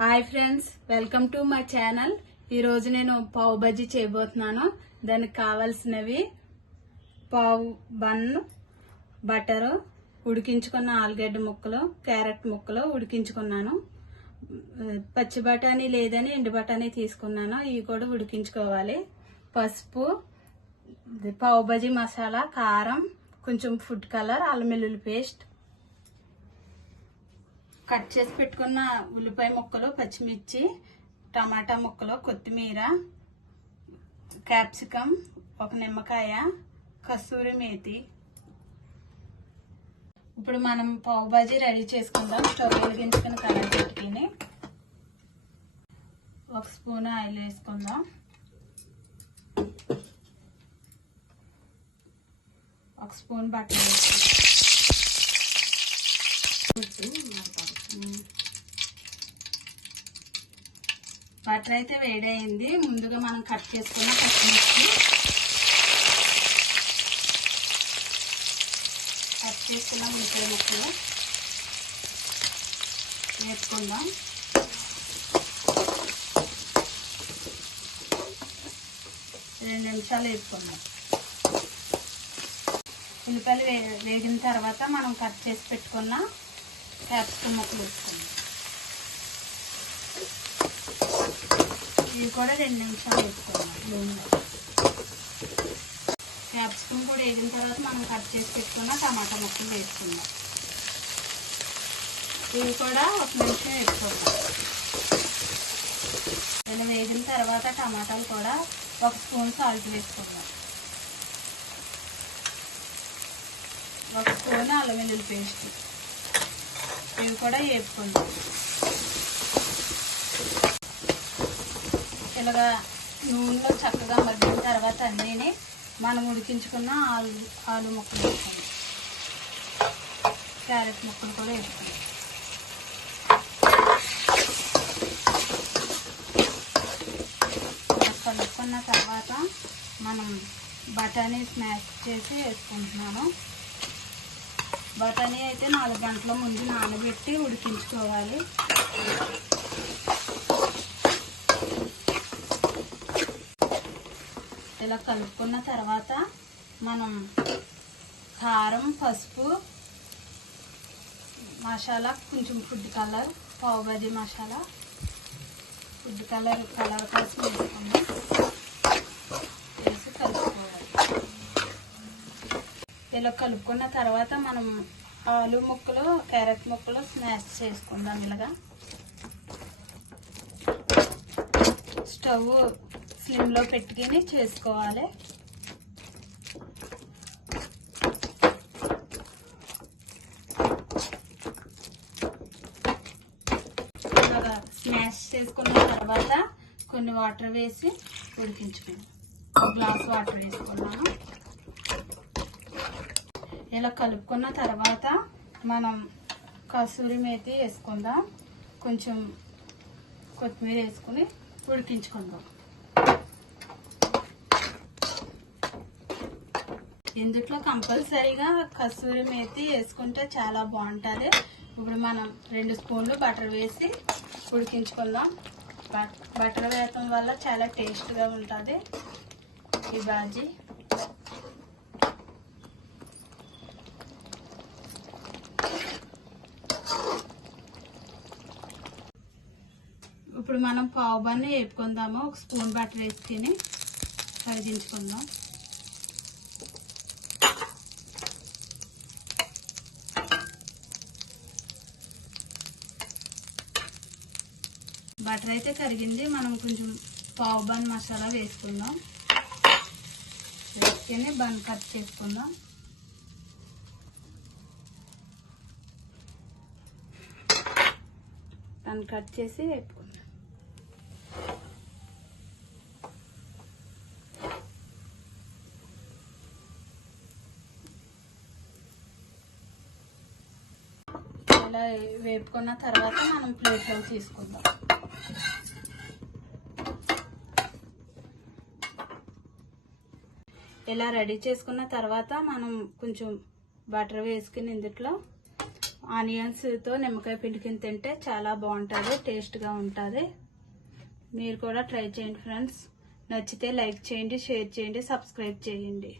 Hi friends, welcome to my channel. ఈరోజు నేను పావు బజ్జీ చేయబోతున్నాను. దానికి కావాల్సినవి పావు బన్, బటరు, ఉడికించుకున్న ఆలుగడ్డ ముక్కలు, క్యారెట్ ముక్కలు ఉడికించుకున్నాను. పచ్చి బఠానీ లేదని ఎండు బఠానీ తీసుకున్నాను, ఇవి కూడా ఉడికించుకోవాలి. పసుపు, పావు బజ్జీ మసాలా, కారం, కొంచెం ఫుడ్ కలర్, అల్లం వెల్లుల్లి పేస్ట్, కట్ చేసి పెట్టుకున్న ఉల్లిపాయ ముక్కలు, పచ్చిమిర్చి, టమాటా ముక్కలు, కొత్తిమీర, క్యాప్సికమ్, ఒక నిమ్మకాయ, కస్తూరి మేతి. ఇప్పుడు మనం పావు బాజీ రెడీ చేసుకుందాం. స్టవ్ వెలిగించుకుని కడాయి పెట్టుకుని 1 స్పూన్ ఆయిల్ వేసుకుందాం. 1 స్పూన్ బటర్ వేసుకుందాం. బటర్ అయితే వేడైంది. ముందుగా మనం కట్ చేసుకున్న పచ్చిమిర్చి, కట్ చేసుకున్న ఉల్లిపాయ ముక్కలు వేసుకుందాం. రెండు నిమిషాలు వేసుకుందాం. ఉల్లిపాయలు వేగిన తర్వాత మనం కట్ చేసి పెట్టుకున్న క్యాప్సికమ్ ముక్కలు వేసుకుందాం. ఇవి కూడా 2 నిమిషాలు వేసుకుందాం. క్యాప్సికమ్ కూడా వేగిన తర్వాత మనం కట్ చేసి పెట్టుకున్న టమాటా ముక్కలు వేసుకుందాం. ఇవి కూడా 1 నిమిషం వేసుకుందాం. ఇలా వేగిన తర్వాత టమాటాలు కూడా 1 స్పూన్ సాల్ట్ వేసుకుందాం. 1 స్పూన్ అల్లం వెల్లుల్లి పేస్ట్, ఇవి కూడా వేపుకుందాం. ఇలాగా నూనెలో చక్కగా మగ్గిన తర్వాత అన్నీ మనం ఉడికించుకున్న ఆలు ముక్కలు వేసుకుందాం. క్యారెట్ ముక్కలు కూడా వేసుకుందాం. కలుపుకున్న తర్వాత మనం బఠానీ స్మాష్ చేసి వేసుకుంటున్నాను. బఠానీ అయితే 4 గంటల ముందు నానబెట్టి ఉడికించుకోవాలి. ఇలా కలుపుకున్న తర్వాత మనం కారం, పసుపు, మసాలా, కొంచెం ఫుడ్ కలర్, పావు బాజీ మసాలా, ఫుడ్ కలర్ కోసం వేసుకుందాం. వేసి కలుపుకోవాలి. ఇలా కలుపుకున్న తర్వాత మనం ఆలు ముక్కలు, క్యారెట్ ముక్కలు స్మాష్ చేసుకుందాం. ఇలాగా స్టవ్ స్లిమ్లో పెట్టుకుని చేసుకోవాలి. ఇలాగా స్మాష్ చేసుకున్న తర్వాత కొన్ని వాటర్ వేసి ఉడికించుకుందాం. 1 గ్లాస్ వాటర్ వేసుకున్నాను. ఇలా కలుపుకున్న తర్వాత మనం కస్తూరి మేతి వేసుకుందాం. కొంచెం కొత్తిమీర వేసుకుని ఉడికించుకుందాం. ఇందులో కంపల్సరీగా కస్తూరి మేతి వేసుకుంటే చాలా బాగుంటుంది. ఇప్పుడు మనం 2 స్పూన్లు బటర్ వేసి ఉడికించుకుందాం. బటర్ వేయటం వల్ల చాలా టేస్ట్గా ఉంటుంది ఈ బాజీ. ఇప్పుడు మనం పావు బన్ని వేపుకుందాము. 1 స్పూన్ బటర్ వేసుకుని కరిగించుకుందాం. బటర్ అయితే కరిగింది. మనం కొంచెం పావు బన్ మసాలా వేసుకుందాం. వేసుకొని బన్ కట్ చేసుకుందాం. బన్ కట్ చేసి వేపుకుందాం. ఇలా వేపుకున్న తర్వాత మనం ప్లేట్లో తీసుకుందాం. ఇలా రెడీ చేసుకున్న తర్వాత మనం కొంచెం బటర్ వేసుకుని ఇందులో ఆనియన్స్తో నిమ్మకాయ పిండుకుని తింటే చాలా బాగుంటుంది, టేస్ట్గా ఉంటుంది. మీరు కూడా ట్రై చేయండి ఫ్రెండ్స్. నచ్చితే లైక్ చేయండి, షేర్ చేయండి, సబ్స్క్రైబ్ చేయండి.